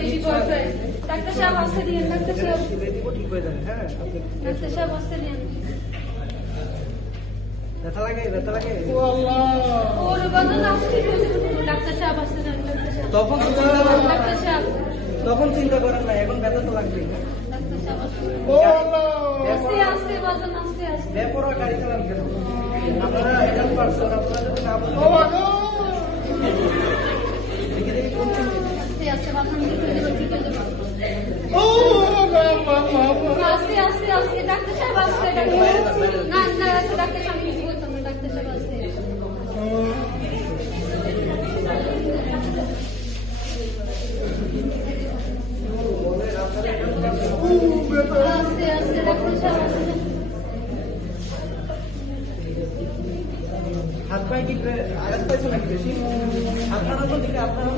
বেশি করবে। ডাক্তার সাহেব আসতে দিন, ডাক্তার সাহেব। ঠিক হয়ে যাবে। হ্যাঁ, ডাক্তার সাহেব আসতে দিন। ব্যথা লাগে, ব্যথা লাগে। ওর বদল আসতে দিন। ডাক্তার সাহেব আসতে দিন, ডাক্তার সাহেব। ডাক্তার সাহেব। তখন চিন্তা করেন না, এখন ব্যথা তো লাগবেই। ডাক্তার সাহেব আস্তে আস্তে বদল, আস্তে আস্তে। বেপরোয়া গাড়ি চালান কেন? আপনারা হেল্প পারছেন, আপনারা যদি না বলেন আস্তে আস্তে বদল, ঠিক হয়ে যাবে। আস্তে আস্তে আস্তে ডাক্তার সাহেব আসতে। না না ডাক্তার সাহেব কিছু বলতাম না, ডাক্তার সাহেব আসতে। আস্তে আস্তে ডাক্তার সাহেব আসতে। হাত পায়ে কি আঘাত পাইছে নাকি বেশি? আপনারা তো দিকে আপনারা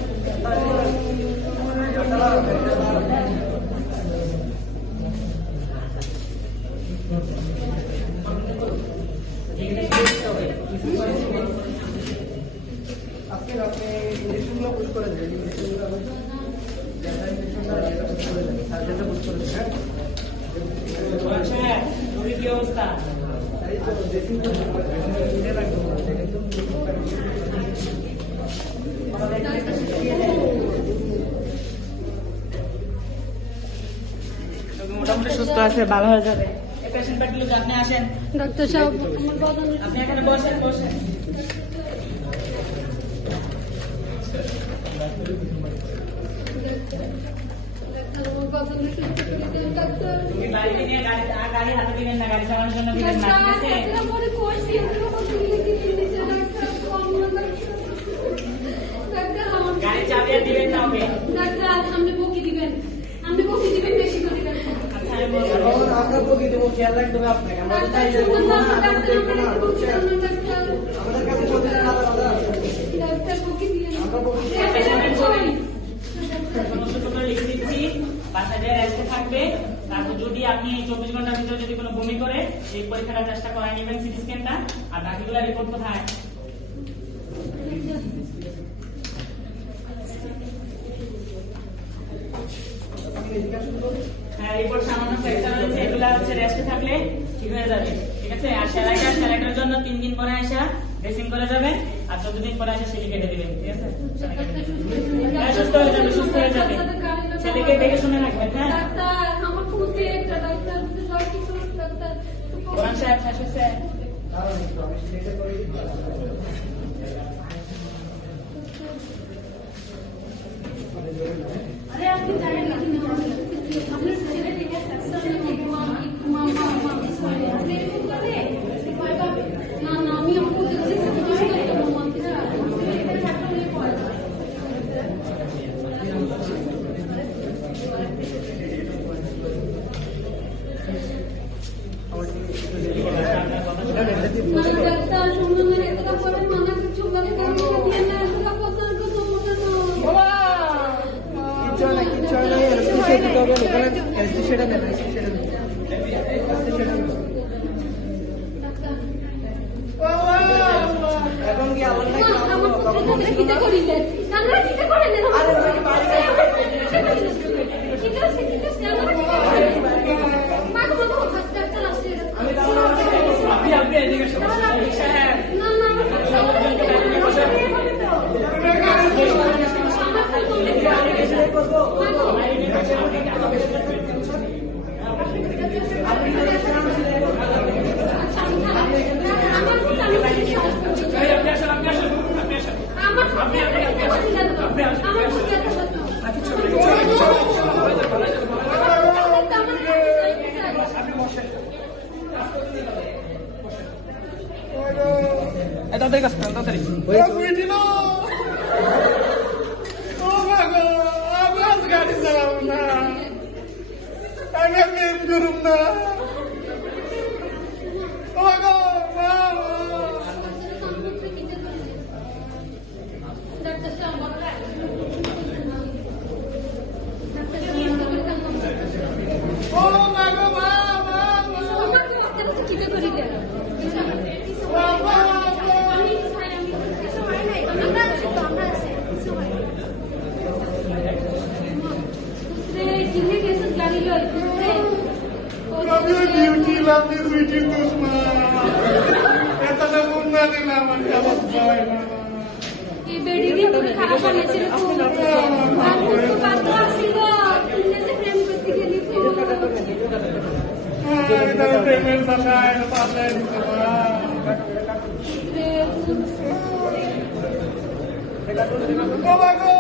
আজকে আপনি ইঞ্জেকশনগুলো পুশ করে দেবেন। ইঞ্জেকশনটা পুশ করে দেবেন, সার্জারিটা পুশ করে দেবেন। হ্যাঁ, কি অবস্থা? এই তো ড্রেসিং করে রাখবো। মোটামুটি সুস্থ আছে, ভালো হয়ে যাবে। এই পেশেন্টটা একটু আপনি আসেন। ডাক্তার সাহেব আমার বদল। আপনি এখানে বসেন, বসেন। তুমি বাড়িতে নিয়ে গাড়ি হাতে দিবেন না, গাড়ি চালানোর জন্য দিবেন না, ঠিক আছে? গাড়ি চাবি আর দিবেন না ওকে। আপনি বকি দিবেন, আপনি বকি দিবেন, বেশি করে দিবেন। আমরা বকি দেবো, খেয়াল রাখতে হবে আপনাকে। আমরা তো চাই যে আমাদের কাছে সত্যি আলাদা আছে। ডাক্তার বকি দিবেন, আমরা বকি লিখে দিচ্ছি, বাসায় রেস্টে থাকবে। তারপর যদি আপনি 24 ঘন্টার ভিতরে যদি কোনো বমি করে সেই পরীক্ষাটা চেষ্টা করাই নেবেন, সিটি স্ক্যানটা। আর বাকিগুলো রিপোর্ট কোথায়? হ্যাঁ, রিপোর্ট সামান্য ফ্র্যাকচার হয়েছে, এগুলা হচ্ছে রেস্টে থাকলে ঠিক হয়ে যাবে, ঠিক আছে? আর স্যালাইটার জন্য 3 দিন পরে আসা ড্রেসিং করে যাবেন, আর 14 দিন পরে আসা সেলি কেটে দিবেন, ঠিক আছে? সুস্থ হয়ে যাবে, সুস্থ হয়ে যাবে। ছেলেকে দেখে শুনে রাখবেন। হ্যাঁ, কোরআন সাহেব শেষ হয়েছে। আরে আপনি জানেন না আপনার ছেলে দেখে না না আমি এখন কি আমার তাড়াতাড়ি কাজ করেন, তাড়াতাড়ি। গাড়ি চালাবো না, আমি প্রেম করুন না। বিউটি লাভলি সুইটি তুষ্মা এতটা মুন্না দিলাম আমি অবস্থা হয় না এই বেডি দিয়ে খুব খারাপ হয়েছিল খুব বাধ্য ছিল তুমি যে প্রেম করতে গেলি এটা প্রেমের সাথে পাশে দিতে বাবা গো